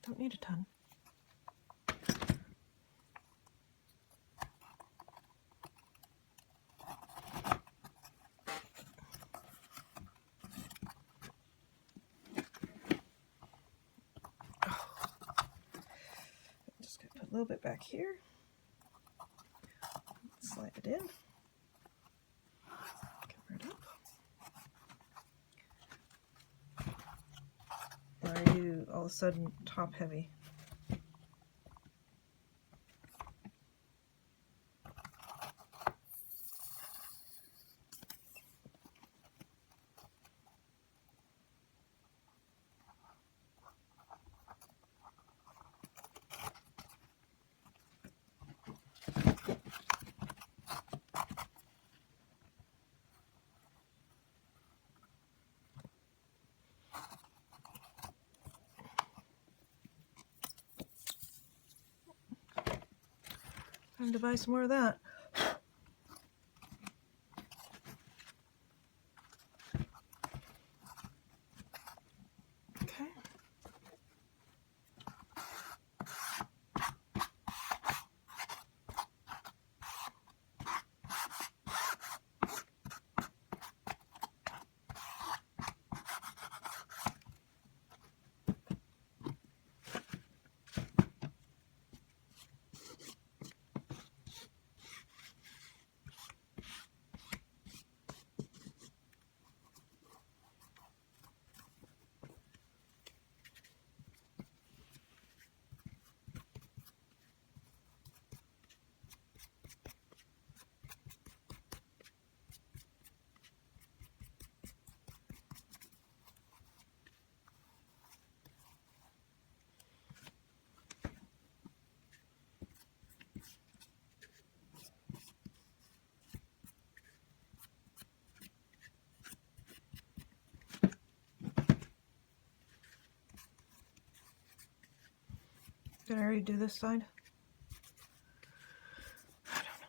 Don't need a ton. Just gonna put a little bit back here. Slide it in. Cover it up. Why are you all of a sudden top heavy? Time to buy some more of that. Okay. Did I already do this side? I don't know.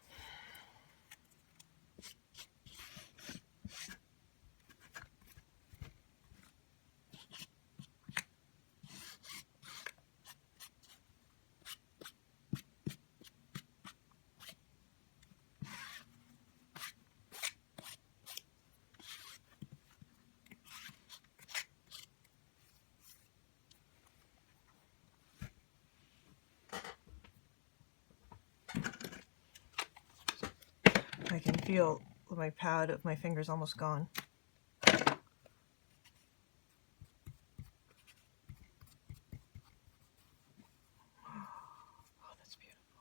I can feel my pad of my fingers almost gone. Oh, that's beautiful.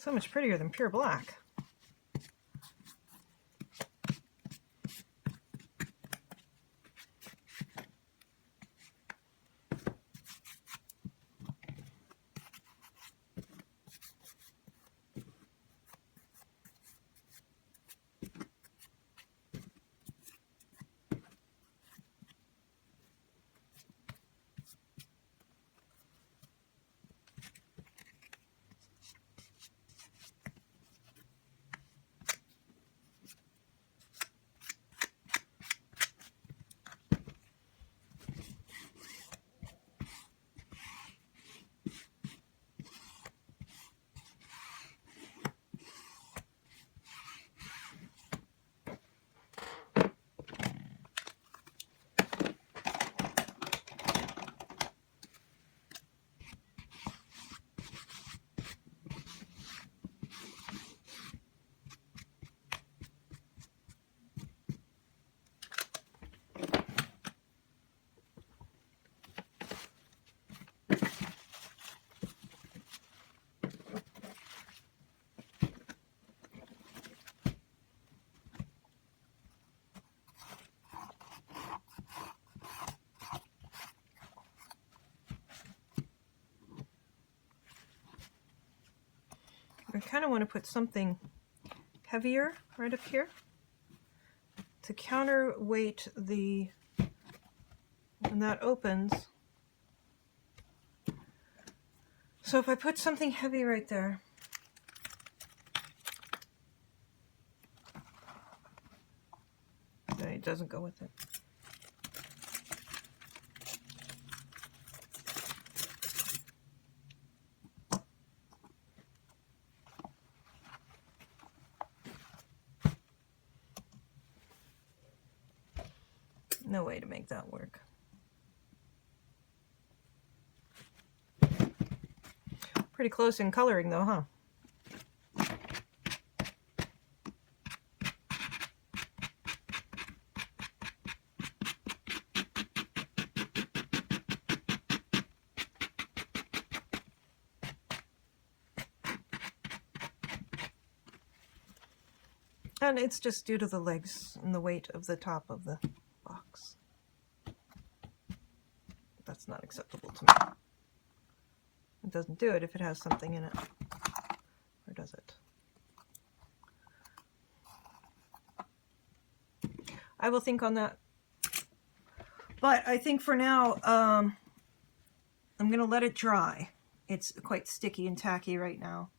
So much prettier than pure black. I kind of want to put something heavier right up here to counterweight the, when that opens, So if I put something heavy right there, then it doesn't go with it. No way to make that work. Pretty close in coloring though, huh? And it's just due to the legs and the weight of the top of the box. That's not acceptable to me. It doesn't do it if it has something in it. Or does it? I will think on that. But I think for now, I'm going to let it dry. It's quite sticky and tacky right now.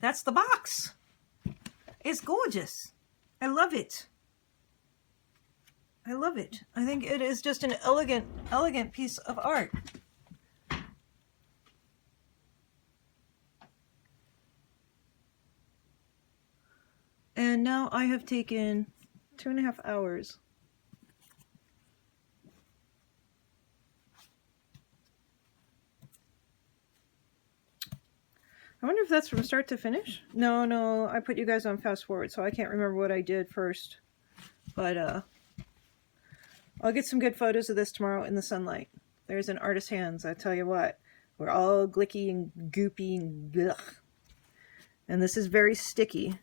That's the box. It's gorgeous. I love it. I love it. I think it is just an elegant, elegant piece of art. And now I have taken 2.5 hours. I wonder if that's from start to finish? No, I put you guys on fast forward, so I can't remember what I did first. But I'll get some good photos of this tomorrow in the sunlight. There's an artist's hands, I tell you what. We're all glicky and goopy and blech. And this is very sticky.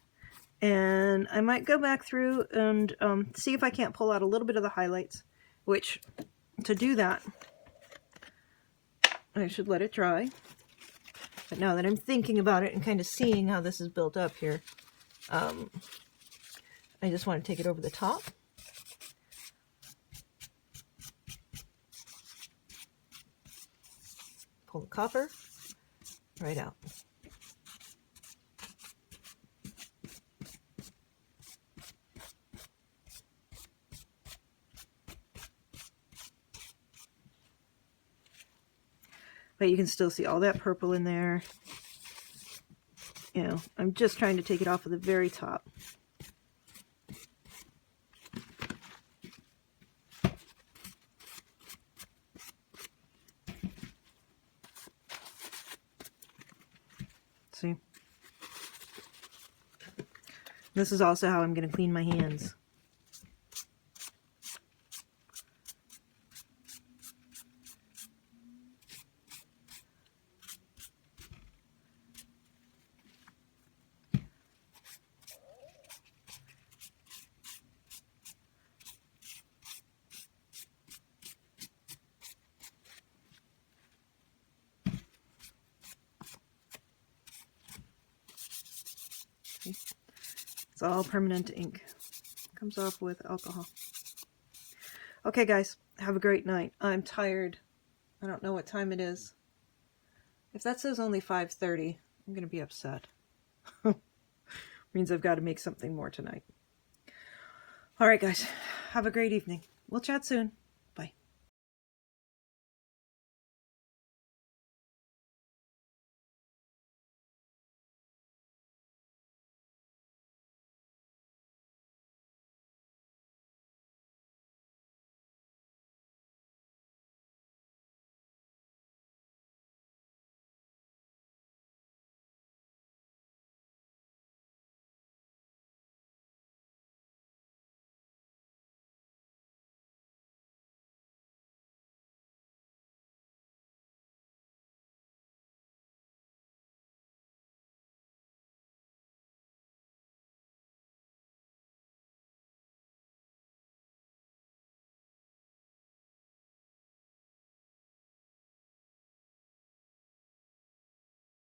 And I might go back through and see if I can't pull out a little bit of the highlights. Which, to do that, I should let it dry. But now that I'm thinking about it and kind of seeing how this is built up here, I just want to take it over the top. Pull the copper right out. But you can still see all that purple in there. You know, I'm just trying to take it off of the very top. See? This is also how I'm going to clean my hands. It's all permanent ink. Comes off with alcohol. Okay, guys, have a great night. I'm tired. I don't know what time it is. If that says only 5:30, I'm going to be upset. Means I've got to make something more tonight. All right, guys, have a great evening. We'll chat soon.